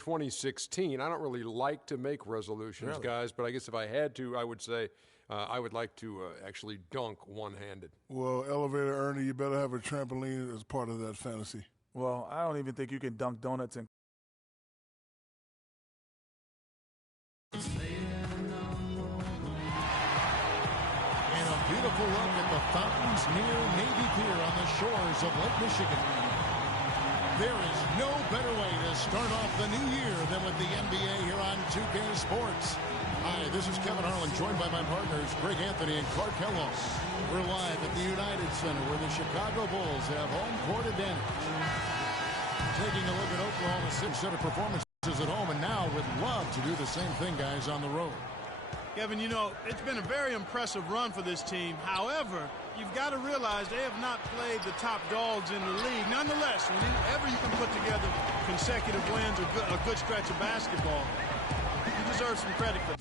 2016. I don't really like to make resolutions, guys, but I guess if I had to, I would say I would like to actually dunk one-handed. Well, Elevator Ernie, you better have a trampoline as part of that fantasy. Well, I don't even think you can dunk donuts in. Beautiful look at the fountains near Navy Pier on the shores of Lake Michigan. There is no better way to start off the new year than with the NBA here on 2K Sports. Hi, this is Kevin Harlan, joined by my partners Greg Anthony and Clark Kellogg. We're live at the United Center where the Chicago Bulls have home court advantage. Taking a look at Oklahoma City set of performances at home, and now would love to do the same thing, guys, on the road. Kevin, you know, it's been a very impressive run for this team. However, you've got to realize they have not played the top dogs in the league. Nonetheless, whenever you can put together consecutive wins or a good stretch of basketball, you deserve some credit for that.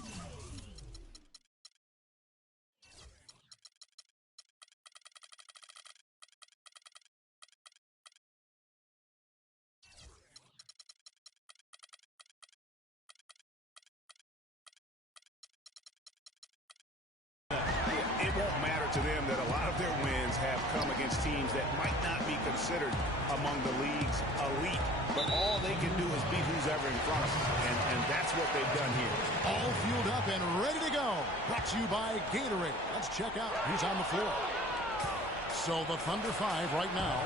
It won't matter to them that a lot of their wins have come against teams that might not be considered among the league's elite, but all they can do is beat who's ever in front of them, and that's what they've done here. All fueled up and ready to go. Brought to you by Gatorade. Let's check out who's on the floor. So the Thunder 5 right now.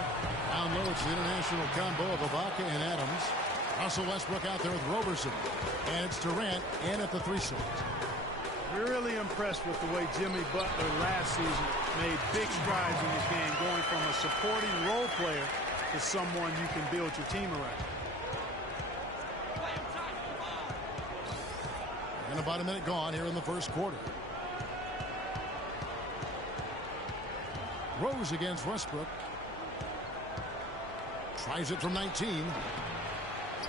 Down low, it's the international combo of Ibaka and Adams. Russell Westbrook out there with Roberson. And it's Durant in at the 3 slot. We're really impressed with the way Jimmy Butler last season made big strides in his game, going from a supporting role player to someone you can build your team around. And about a minute gone here in the first quarter. Rose against Westbrook. Tries it from 19.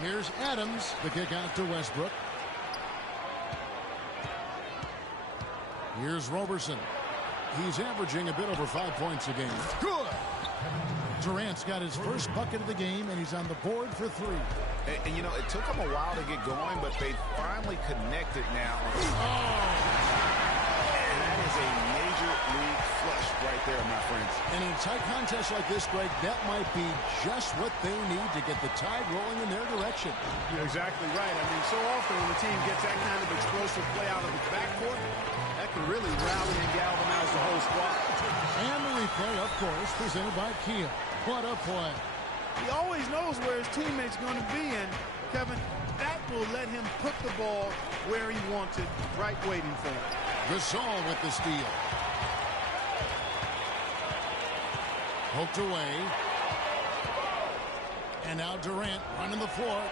Here's Adams. The kick out to Westbrook. Here's Roberson. He's averaging a bit over 5 points a game. Good! Durant's got his first bucket of the game, and he's on the board for 3. And you know, it took them a while to get going, but they finally connected now. And that is a major league flush right there, my friends. And in a tight contest like this, Greg, that might be just what they need to get the tide rolling in their direction. You're exactly right. I mean, so often when the team gets that kind of explosive play out of its backcourt, that can really rally and galvanize the whole squad. And the replay, of course, presented by Kia. What a play. He always knows where his teammate's going to be, and, Kevin, that will let him put the ball where he wants it, right waiting for him. Gasol with the steal. Poked away. And now Durant running the floor.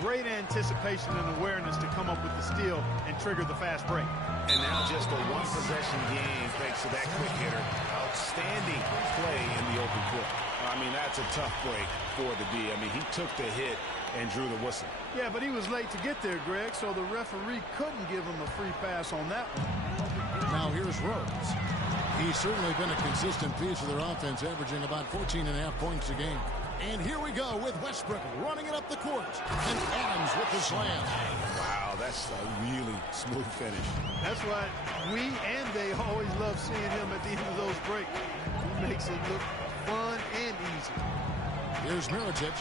Great anticipation and awareness to come up with the steal and trigger the fast break. And now just a one-possession game thanks to that quick hitter. Outstanding play in the open court. I mean, that's a tough break for the D. I mean, he took the hit and drew the whistle. Yeah, but he was late to get there, Greg, so the referee couldn't give him a free pass on that one. Now here's Rose. He's certainly been a consistent piece of their offense, averaging about 14.5 points a game. And here we go with Westbrook running it up the court. And Adams with the slam. Wow, that's a really smooth finish. That's why we and they always love seeing him at the end of those breaks. He makes it look fun and easy. Here's Mirotic.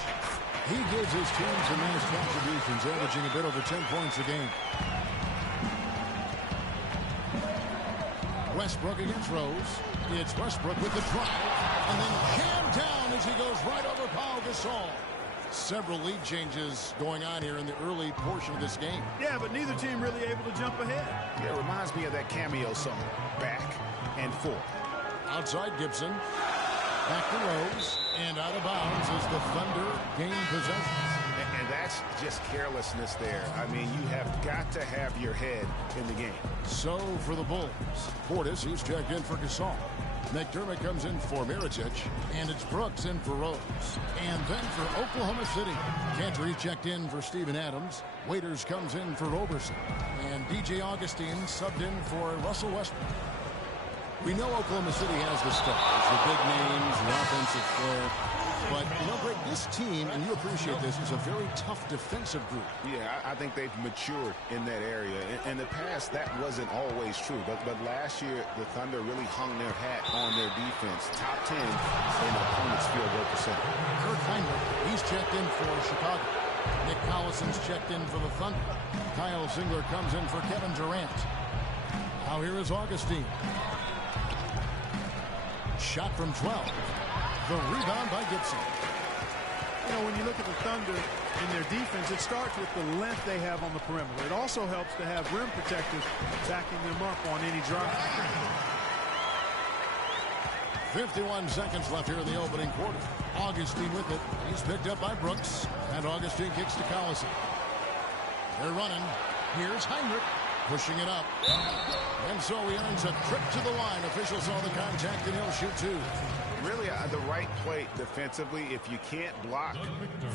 He gives his team some nice contributions, averaging a bit over 10 points a game. Westbrook against Rose. It's Westbrook with the drive. And then jammed down as he goes right over Pau Gasol. Several lead changes going on here in the early portion of this game. Yeah, but neither team really able to jump ahead. Yeah, it reminds me of that cameo song, Back and Forth. Outside Gibson. Back to Rose. And out of bounds as the Thunder gain possession. And that's just carelessness there. I mean, you have got to have your head in the game. So for the Bulls, Portis, he's checked in for Gasol. McDermott comes in for Mirotic, and it's Brooks in for Rose. And then for Oklahoma City, Cantor checked in for Steven Adams. Waiters comes in for Roberson. And DJ Augustine subbed in for Russell Westbrook. We know Oklahoma City has the stars, the big names, the offensive flair. But, you know, Greg, this team, and you appreciate this, is a very tough defensive group. Yeah, I think they've matured in that area. In the past, that wasn't always true. But last year, the Thunder really hung their hat on their defense. Top 10 in opponent's field goal percentage. Kurt Heinrich, he's checked in for Chicago. Nick Collison's checked in for the Thunder. Kyle Singler comes in for Kevin Durant. Now here is Augustine. Shot from 12. The rebound by Gibson. You know, when you look at the Thunder in their defense, it starts with the length they have on the perimeter. It also helps to have rim protectors backing them up on any drive. 51 seconds left here in the opening quarter. Augustine with it. He's picked up by Brooks. And Augustine kicks to Collison. They're running. Here's Heinrich pushing it up. And so he earns a trip to the line. Officials saw the contact and he'll shoot two. Really, the right play defensively. If you can't block,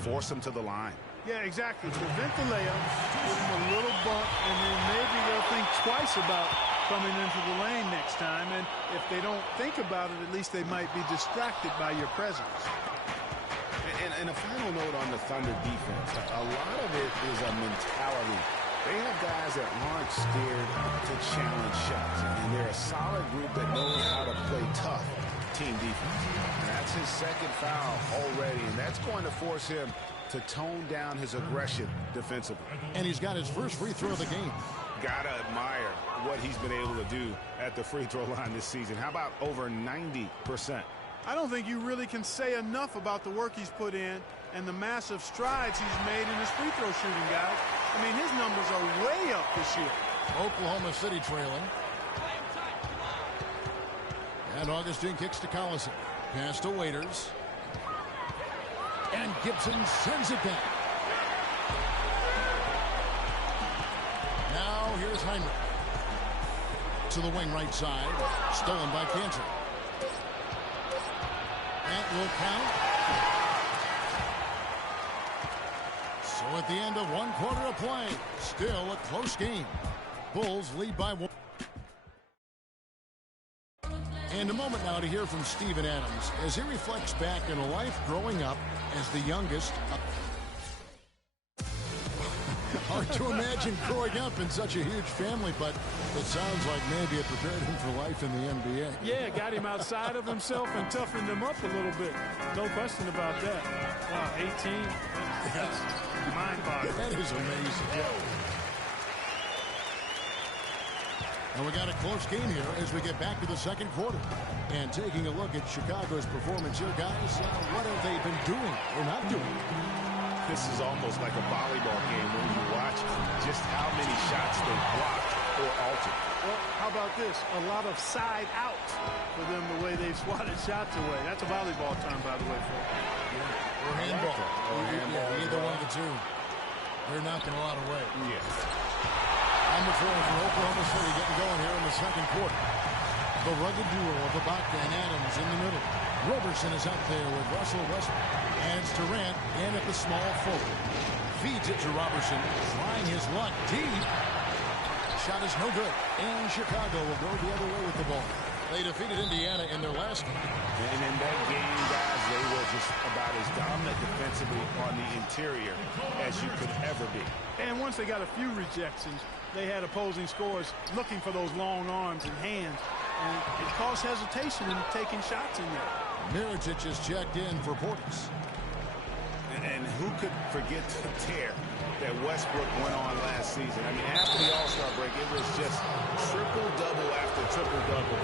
force them to the line. Yeah, exactly. Prevent the layup, give them a little bump, and then maybe they'll think twice about coming into the lane next time. And if they don't think about it, at least they might be distracted by your presence. And a final note on the Thunder defense. A lot of it is a mentality. They have guys that aren't scared to challenge shots. And they're a solid group that knows how to play tough team defense. And that's his second foul already. And that's going to force him to tone down his aggression defensively. And he's got his first free throw of the game. Gotta admire what he's been able to do at the free throw line this season. How about over 90%? I don't think you really can say enough about the work he's put in and the massive strides he's made in his free throw shooting, guys. I mean, his numbers are way up this year. Oklahoma City trailing. And Augustine kicks to Collison. Pass to Waiters. And Gibson sends it back. Now here's Heinrich. To the wing right side. Stolen by Cantor. That will count. So at the end of one quarter of play, still a close game. Bulls lead by one. And a moment now to hear from Steven Adams as he reflects back on a life growing up as the youngest. Hard to imagine growing up in such a huge family, but it sounds like maybe it prepared him for life in the NBA. Yeah, got him outside of himself and toughened him up a little bit. No question about that. Wow, 18. That's mind-boggling. That is amazing. And we got a close game here as we get back to the second quarter. And taking a look at Chicago's performance here, guys, what have they been doing or not doing? This is almost like a volleyball game when you watch just how many shots they blocked or altered. Well, how about this? A lot of side out for them the way they've swatted shots away. That's a volleyball term, by the way, folks. Or handball. Yeah, either one of the two. They're knocking a lot away. Yeah. On the floor for Oklahoma City getting going here in the second quarter. The rugged duo of Ibaka and Adams in the middle. Roberson is out there with Russell Westbrook. And it's Durant in at the small forward. Feeds it to Roberson, trying his luck deep. Shot is no good. And Chicago will go the other way with the ball. They defeated Indiana in their last game. And in that game, guys, they were just about as dominant defensively on the interior as you could ever be. And once they got a few rejections, they had opposing scorers looking for those long arms and hands. And it caused hesitation in taking shots in there. Mirotic is checked in for Portis. And who could forget the tear that Westbrook went on last season? I mean, after the All-Star break, it was just triple-double after triple-double.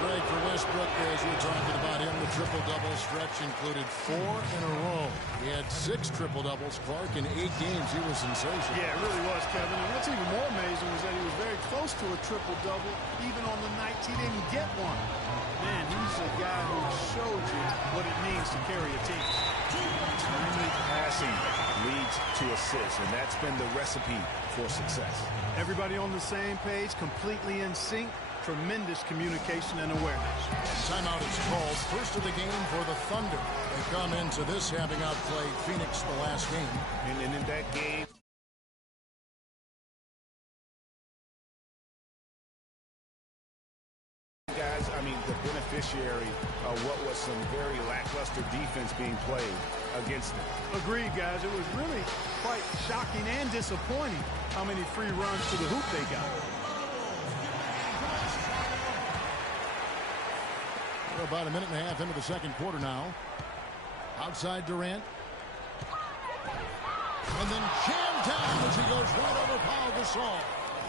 Greg, for Westbrook, as you were talking about him, the triple-double stretch included 4 in a row. He had 6 triple-doubles. Clark, in 8 games, he was sensational. Yeah, it really was, Kevin. And what's even more amazing was that he was very close to a triple-double, even on the nights he didn't get one. Man, he's a guy who showed you what it means to carry a team. Timely passing leads to assists, and that's been the recipe for success. Everybody on the same page, completely in sync. Tremendous communication and awareness. Timeout is called. First of the game for the Thunder. They come into this having outplayed Phoenix the last game. And in that game, guys, I mean, the beneficiary what was some very lackluster defense being played against them. Agreed, guys. It was really quite shocking and disappointing how many free runs to the hoop they got. We're about a minute and a half into the second quarter now. Outside Durant. And then jammed down as he goes right over Paul Gasol.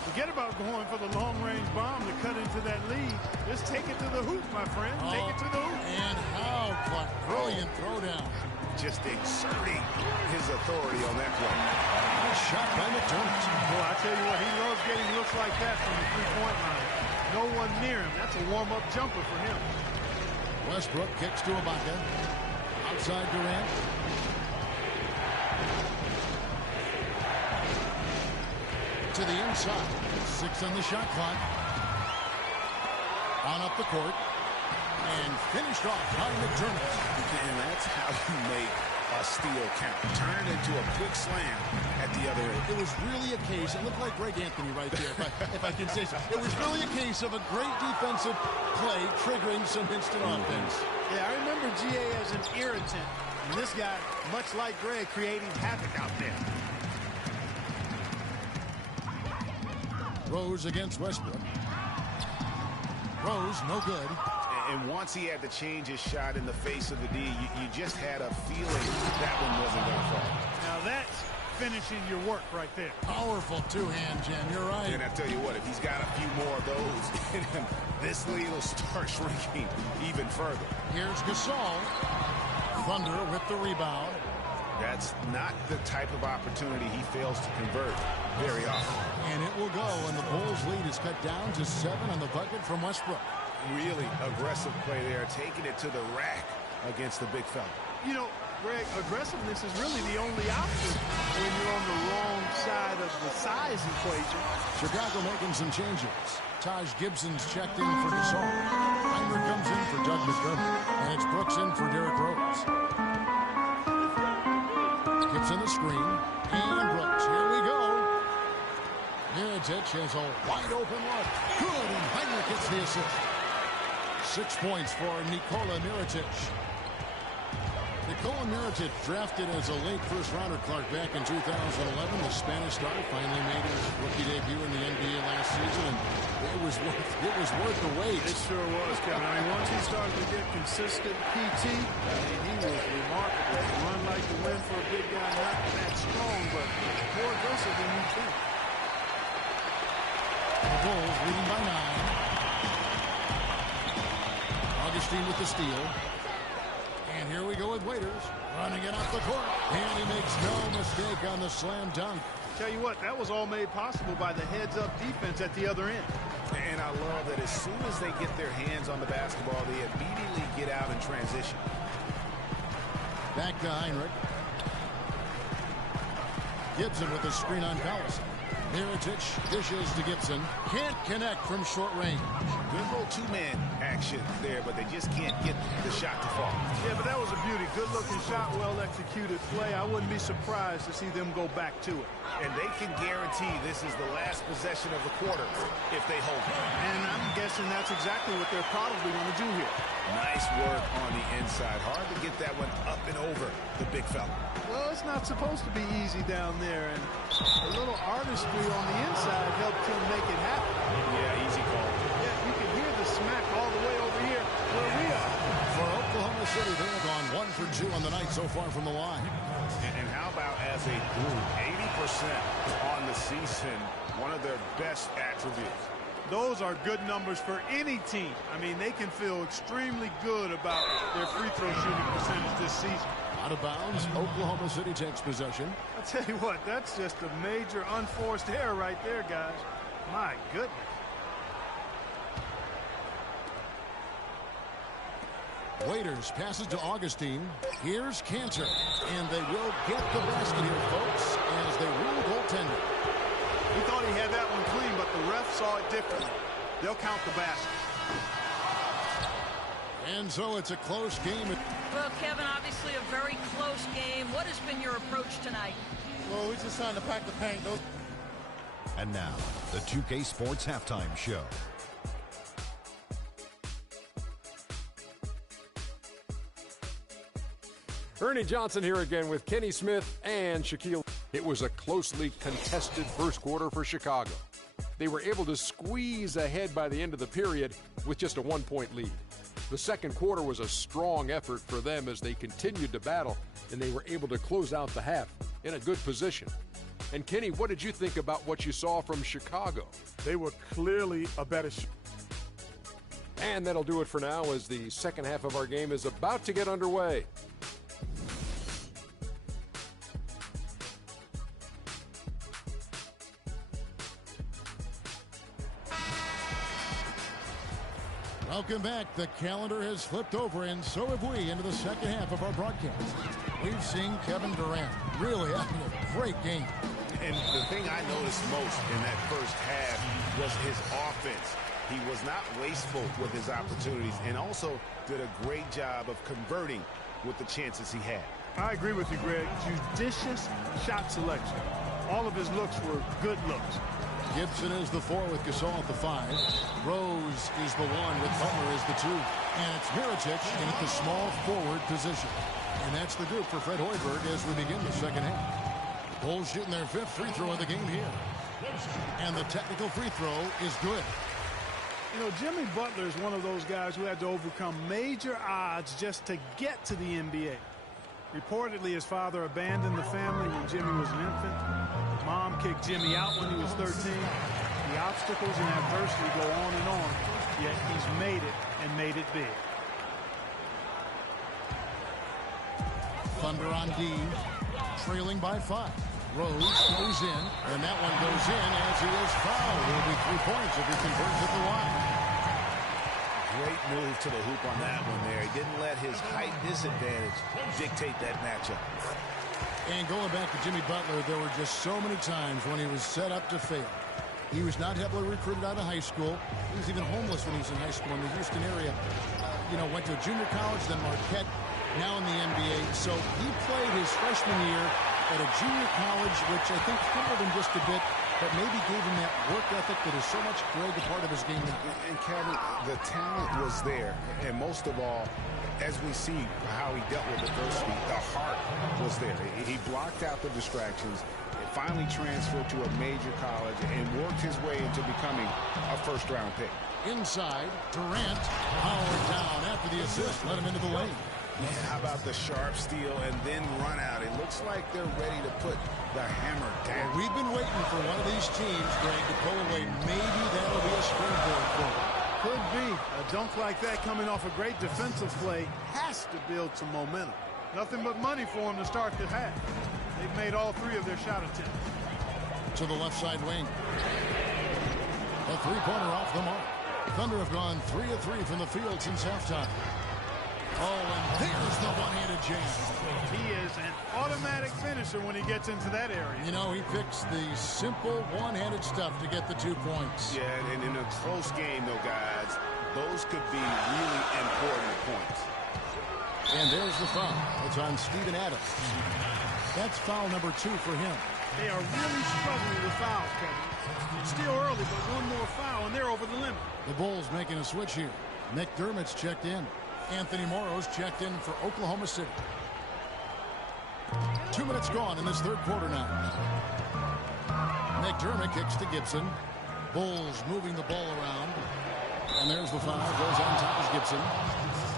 Forget about going for the long-range bomb to cut into that lead. Just take it to the hoop, my friend. Take it to the hoop. And how brilliant throwdown. Just exerting his authority on that play. Shot by McDermott. Well, I tell you what, he loves getting looks like that from the three-point line. No one near him. That's a warm-up jumper for him. Westbrook kicks to Ibaka. Outside Durant. To the inside. 6 on the shot clock. On up the court. And finished off by McDermott. And that's how you make a steal count. Turn it into a quick slam at the other end. It was really a case. It looked like Greg Anthony right there, if I can say so. It was really a case of a great defensive play triggering some instant offense. Yeah, I remember GA as an irritant. And this guy, much like Greg, creating havoc out there. Rose against Westbrook. Rose, no good. And once he had to change his shot in the face of the D, you just had a feeling that one wasn't going to fall. Now that's finishing your work right there. Powerful two-hand jam, you're right. And I tell you what, if he's got a few more of those, this lead will start shrinking even further. Here's Gasol. Thunder with the rebound. That's not the type of opportunity he fails to convert very often. And it will go, and the Bulls' lead is cut down to 7 on the bucket from Westbrook. Really aggressive play there, taking it to the rack against the big fella. You know, Greg, aggressiveness is really the only option when you're on the wrong side of the size equation. Chicago making some changes. Taj Gibson's checked in for Gasol. Heinrich comes in for Doug McDermott. And it's Brooks in for Derrick Rose. Gibson the screen. And Brooks. Here we go. Mirotic has a wide open look. Good, and Heinrich gets the assist. 6 points for Nikola Mirotic. Nikola Mirotic, drafted as a late first-rounder, Clark, back in 2011. The Spanish star finally made his rookie debut in the NBA last season, and it was worth the wait. It sure was, Kevin. I mean, once he started to get consistent PT, he was remarkable. Run like the wind for a big guy, not that strong, but more aggressive than you think. The Bulls leading by 9. Augustine with the steal. And here we go with Waiters. Running it up the court. And he makes no mistake on the slam dunk. Tell you what, that was all made possible by the heads-up defense at the other end. And I love that as soon as they get their hands on the basketball, they immediately get out in transition. Back to Heinrich. Gibson with the screen on Collison. Mirotic dishes to Gibson. Can't connect from short range. Good little two-man action there, but they just can't get the shot to fall. Yeah, but that was a beauty. Good-looking shot, well-executed play. I wouldn't be surprised to see them go back to it. And they can guarantee this is the last possession of the quarter if they hold it. And I'm guessing that's exactly what they're probably going to do here. Nice work on the inside. Hard to get that one up and over the big fella. Well, it's not supposed to be easy down there, and a little artistry on the inside helped him make it happen. Yeah, easy call. Yeah, you can hear the smack all the way over here where we are. For Oklahoma City, they have gone 1 for 2 on the night so far from the line. And how about as a group, 80% on the season, one of their best attributes. Those are good numbers for any team. I mean, they can feel extremely good about their free throw shooting percentage this season. Out of bounds, Oklahoma City takes possession. I'll tell you what, that's just a major unforced error right there, guys. My goodness. Waiters passes to Augustine. Here's Cantor. And they will get the basket here, folks, as they rule goaltender. He thought he had that one clean, but the ref saw it differently. They'll count the basket. And so it's a close game. Well, Kevin, obviously a very close game. What has been your approach tonight? Well, we're just trying to pack the paint. And now, the 2K Sports Halftime Show. Ernie Johnson here again with Kenny Smith and Shaquille. It was a closely contested first quarter for Chicago. They were able to squeeze ahead by the end of the period with just a 1-point lead. The second quarter was a strong effort for them as they continued to battle, and they were able to close out the half in a good position. And Kenny, what did you think about what you saw from Chicago? They were clearly a better And that'll do it for now as the second half of our game is about to get underway. Welcome back. The calendar has flipped over, and so have we, into the second half of our broadcast. We've seen Kevin Durant really having a great game. And the thing I noticed most in that first half was his offense. He was not wasteful with his opportunities and also did a great job of converting with the chances he had. I agree with you, Greg. Judicious shot selection. All of his looks were good looks. Gibson is the 4 with Gasol at the 5. Rose is the 1 with Butler as the 2. And it's Mirotic in at the small forward position. And that's the group for Fred Hoiberg as we begin the second half. Bulls shooting their 5th free throw of the game here. And the technical free throw is good. You know, Jimmy Butler is one of those guys who had to overcome major odds just to get to the NBA. Reportedly, his father abandoned the family when Jimmy was an infant. Mom kicked Jimmy out when he was 13. The obstacles and adversity go on and on, yet he's made it and made it big. Thunder on D, trailing by 5. Rose goes in, and that one goes in as he is fouled. It'll be 3 points if he converts at the line. Great move to the hoop on that one there. He didn't let his height disadvantage dictate that matchup. And going back to Jimmy Butler, there were just so many times when he was set up to fail. He was not heavily recruited out of high school. He was even homeless when he was in high school in the Houston area. Went to a junior college, then Marquette, now in the NBA. So he played his freshman year at a junior college, which I think humbled him just a bit, but maybe gave him that work ethic that is so much greater part of his game. And Kevin, the talent was there. And most of all, as we see how he dealt with adversity, the heart was there. He blocked out the distractions, finally transferred to a major college, and worked his way into becoming a first-round pick. Inside, Durant powered down after the assist, let him into the lane. How about the sharp steal and then run out? It looks like they're ready to put the hammer down. Well, we've been waiting for one of these teams, Greg, to pull away. Maybe that'll be a springboard for them. Could be. A dunk like that coming off a great defensive play has to build some momentum. Nothing but money for them to start the half. They've made all 3 of their shot attempts. To the left side wing. A three-pointer off the mark. Thunder have gone 3 of 3 from the field since halftime. Oh, and there's the one-handed jam. He is an automatic finisher when he gets into that area. You know, he picks the simple one-handed stuff to get the 2 points. Yeah, and in a close game, though, guys, those could be really important points. And there's the foul. It's on Steven Adams. That's foul number 2 for him. They are really struggling with fouls, Kevin. It's still early, but one more foul, and they're over the limit. The Bulls making a switch here. McDermott's checked in. Anthony Morrow's checked in for Oklahoma City. 2 minutes gone in this third quarter now. McDermott kicks to Gibson. Bulls moving the ball around. And there's the foul. Goes on top of Gibson.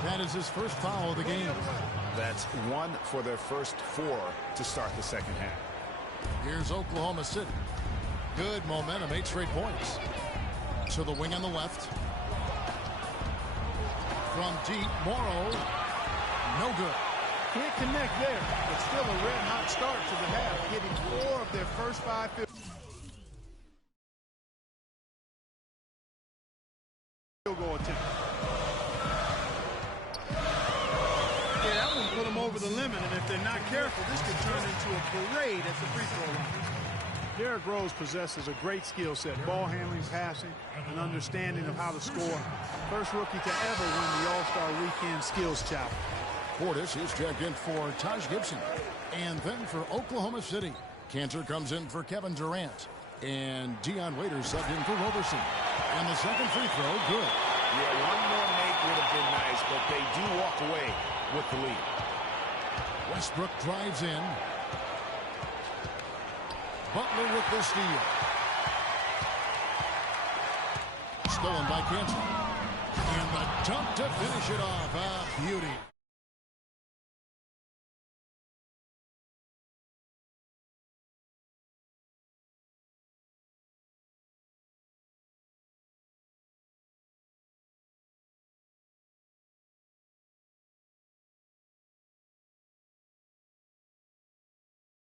That is his first foul of the game. That's 1 for their first 4 to start the second half. Here's Oklahoma City. Good momentum, 8 straight points. To the wing on the left. From deep, Morrow. No good. Can't connect there, but still a red-hot start to the half, getting 4 of their first 5 field goal attempts. Yeah, that one put them over the limit, and if they're not careful, this could turn into a parade at the free throw line. Derrick Rose possesses a great skill set, ball handling, passing, an understanding of how to score. First rookie to ever win the All-Star Weekend Skills Challenge. Portis is checked in for Taj Gibson. And then for Oklahoma City, Cantor comes in for Kevin Durant. And Dion Waiters subbed in for Roberson. And the second free throw, good. Yeah, one more make would have been nice, but they do walk away with the lead. Westbrook drives in. Butler with the steal. Stolen by Kansas. And the dunk to finish it off. A beauty.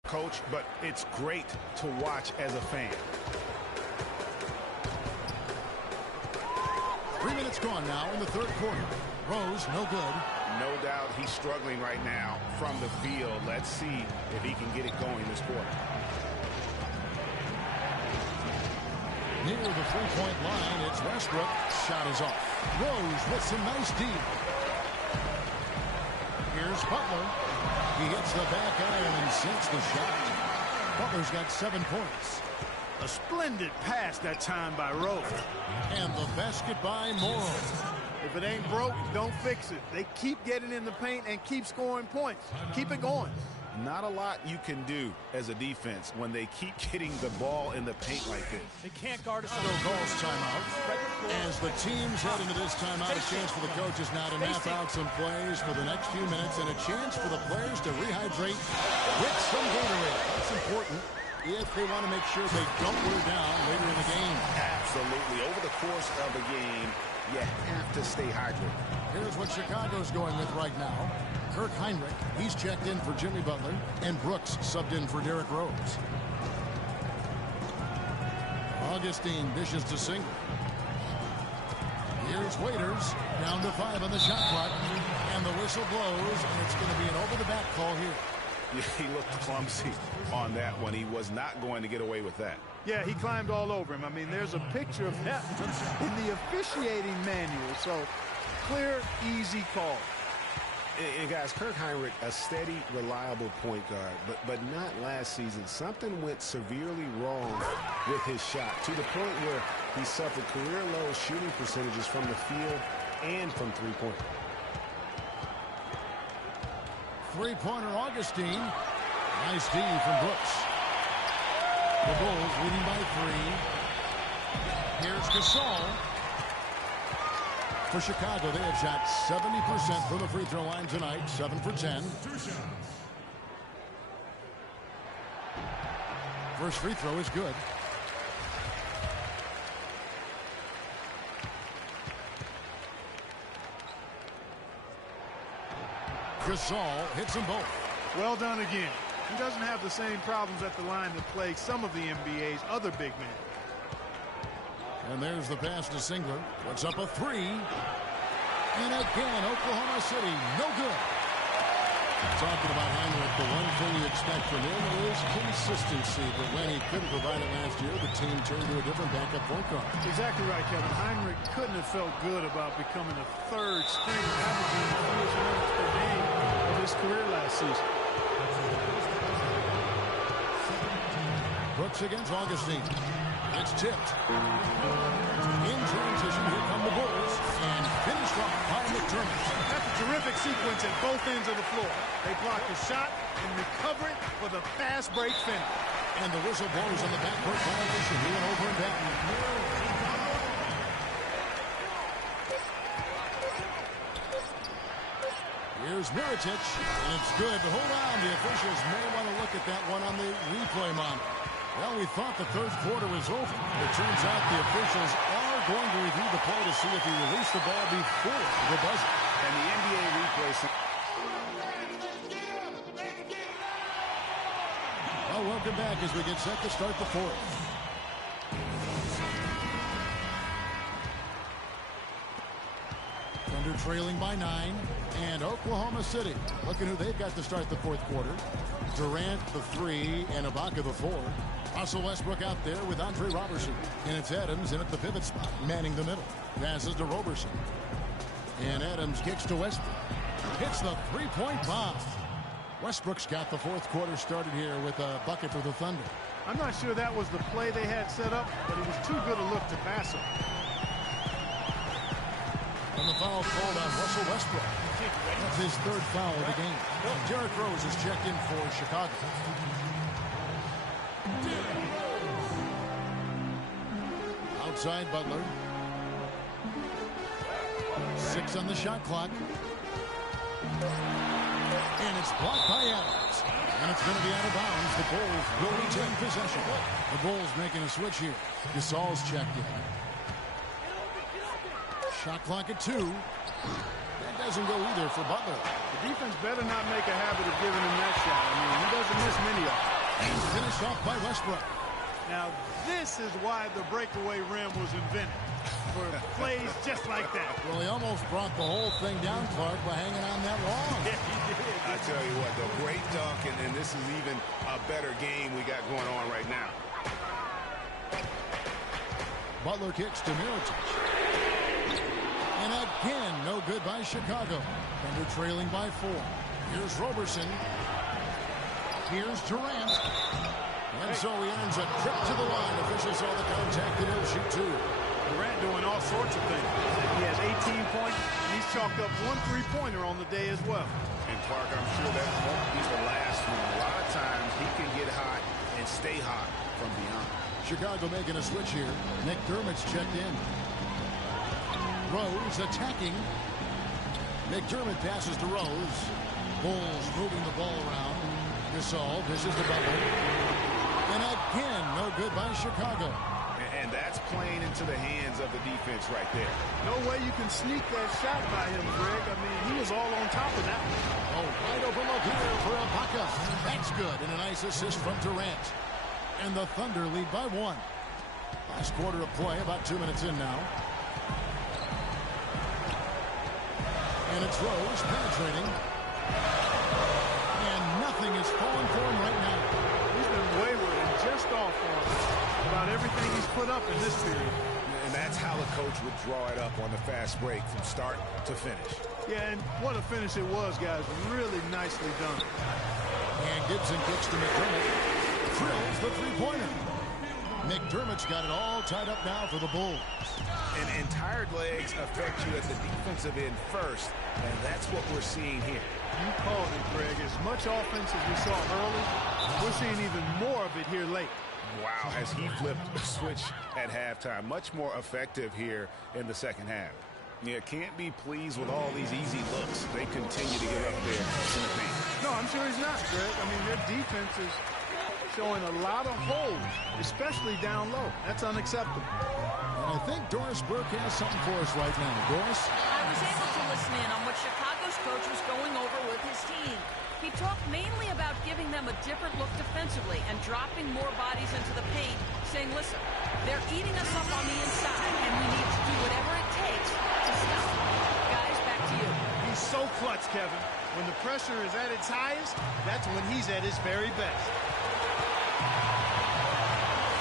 Coach, but it's great to watch as a fan. 3 minutes gone now in the third quarter. Rose, no good. No doubt he's struggling right now from the field. Let's see if he can get it going this quarter. Near the three-point line, it's Westbrook. Shot is off. Rose with some nice D. Here's Butler. He hits the back iron and sinks the shot. Butler's got 7 points. A splendid pass that time by Rose. And the basket by Morrow. If it ain't broke, don't fix it. They keep getting in the paint and keep scoring points. Keep it going. Not a lot you can do as a defense when they keep getting the ball in the paint like this. They can't guard us. Still calls timeout. As the teams head into this timeout, a chance for the coaches now to map out some plays for the next few minutes and a chance for the players to rehydrate with some Gatorade. That's important if they want to make sure they don't wear down later in the game. Absolutely. Over the course of the game, you have to stay hydrated. Here's what Chicago's going with right now. Kirk Heinrich, he's checked in for Jimmy Butler, and Brooks subbed in for Derrick Rose. Augustine dishes to Single. Here's Waiters, down to 5 on the shot clock, and the whistle blows, and it's going to be an over-the-back call here. Yeah, he looked clumsy on that one. He was not going to get away with that. Yeah, he climbed all over him. I mean, there's a picture of that in the officiating manual. So, clear, easy call. And guys, Kirk Heinrich, a steady, reliable point guard, but not last season. Something went severely wrong with his shot to the point where he suffered career-low shooting percentages from the field and from three-point. Three-pointer Augustine. Nice D from Brooks. The Bulls leading by 3. Here's Gasol. For Chicago, they have shot 70% from the free throw line tonight, 7 for 10. First free throw is good. Gasol hits them both. Well done again. He doesn't have the same problems at the line that plague some of the NBA's other big men. And there's the pass to Singler. Puts up a 3. And again, Oklahoma City, no good. Talking about Heinrich, the one thing you expect from him is consistency. But when he couldn't provide it last year, the team turned to a different backup point guard. Exactly right, Kevin. Heinrich couldn't have felt good about becoming a third string, averaging the fewest minutes per game of his career last season. Brooks against Augustine. It's tipped. In transition, here come the Bulls. And finished off by McDermott. That's a terrific sequence at both ends of the floor. They block the shot and recover it for the fast break finish. And the whistle blows on the backcourt violation. He went over and back. Here's Mirotic, and it's good. But hold on, the officials may want to look at that one on the replay monitor. Well, we thought the third quarter was over. It turns out the officials are going to review the play to see if he released the ball before the buzzer. And the NBA replay. Well, welcome back as we get set to start the fourth. Thunder trailing by 9. And Oklahoma City looking who they've got to start the fourth quarter. Durant the 3 and Ibaka the 4. Russell Westbrook out there with Andre Robertson. And it's Adams in at the pivot spot, manning the middle. Passes to Robertson. And Adams kicks to Westbrook. Hits the three-point bomb. Westbrook's got the fourth quarter started here with a bucket for the Thunder. I'm not sure that was the play they had set up, but it was too good a look to pass him. And the foul called on Russell Westbrook. That's his third foul of the game. Derrick Rose is checked in for Chicago. Outside Butler. 6 on the shot clock. And it's blocked by Adams. And it's going to be out of bounds. The Bulls will retain possession. The Bulls making a switch here. Gasol's checked in. Shot clock at 2. That doesn't go either for Butler. The defense better not make a habit of giving him that shot. I mean, he doesn't miss many of them. And finished off by Westbrook. Now, this is why the breakaway rim was invented. For plays just like that. Well, he almost brought the whole thing down, Clark, by hanging on that long. Yeah, he did. I tell you what, the great dunk, and this is even a better game we got going on right now. Butler kicks to Mirotic. And again, no good by Chicago. Thunder trailing by 4. Here's Roberson. Here's Durant. And so he earns a trip to the line. Officials saw the contact and he'll shoot 2. Durant doing all sorts of things. He has 18 points, and he's chalked up 1 3-pointer on the day as well. And Clark, I'm sure that won't be the last one. A lot of times he can get hot and stay hot from beyond. Chicago making a switch here. McDermott's checked in. Rose attacking. McDermott passes to Rose. Bulls moving the ball around. Gasol dishes the Butler. And again, no good by Chicago. And that's playing into the hands of the defense right there. No way you can sneak that shot by him, Greg. I mean, he was all on top of that one. Oh, wide open look here for Ibaka. That's good. And a nice assist from Durant. And the Thunder lead by 1. Last quarter of play, about 2 minutes in now. And it's Rose penetrating. And nothing is falling for him right now. He's been wayward and just off on about everything he's put up in this period. And that's how the coach would draw it up on the fast break from start to finish. Yeah, and what a finish it was, guys. Really nicely done. And Gibson kicks to McDermott. Drills the three-pointer. McDermott's got it all tied up now for the Bulls. And tired legs affect you at the defensive end first, and that's what we're seeing here. You called it, Greg. As much offense as we saw early, we're seeing even more of it here late. Wow, as he flipped the switch at halftime. Much more effective here in the second half. You can't be pleased with all these easy looks. They continue to get up there in the paint. No, I'm sure he's not, Greg. I mean, their defense is showing a lot of holes, especially down low. That's unacceptable. And I think Doris Burke has something for us right now. Doris? I was able to listen in on what Chicago's coach was going over with his team. He talked mainly about giving them a different look defensively and dropping more bodies into the paint, saying, listen, they're eating us up on the inside, and we need to do whatever it takes to stop them. Guys, back to you. He's so clutch, Kevin. When the pressure is at its highest, that's when he's at his very best.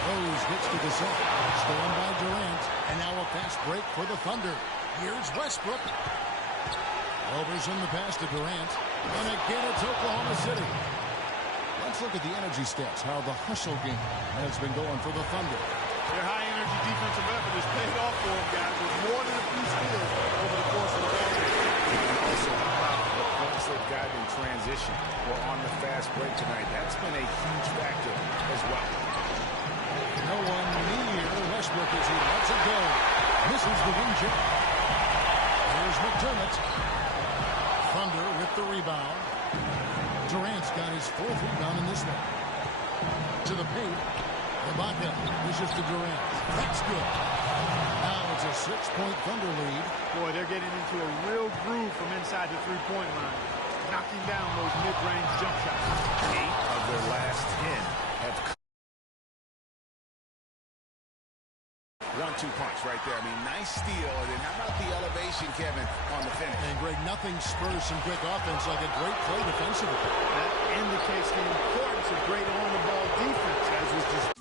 Rose gets to the set. Stolen by Durant. And now a fast break for the Thunder. Here's Westbrook. Roberson the pass to Durant. And again it's Oklahoma City. Let's look at the energy stats, how the hustle game has been going for the Thunder. Their high-energy defensive effort has paid off for them, guys, with more than a few steals over the course of the game. And also, the points they've gotten in transition or on the fast break tonight, that's been a huge factor as well. No one near Westbrook as he lets it go. Misses the wing chip. Here's McDermott. Thunder with the rebound. Durant's got his 4th rebound in this one. To the paint. Ibaka dishes to Durant. That's good. Now it's a 6-point Thunder lead. Boy, they're getting into a real groove from inside the three-point line, knocking down those mid-range jump shots. 8 of their last 10 have 1-2 punch right there. I mean, nice steal. And then how about the elevation, Kevin, on the finish? And, Greg, nothing spurs some quick offense like a great play defensively. That indicates the importance of great on-the-ball defense, as was displayed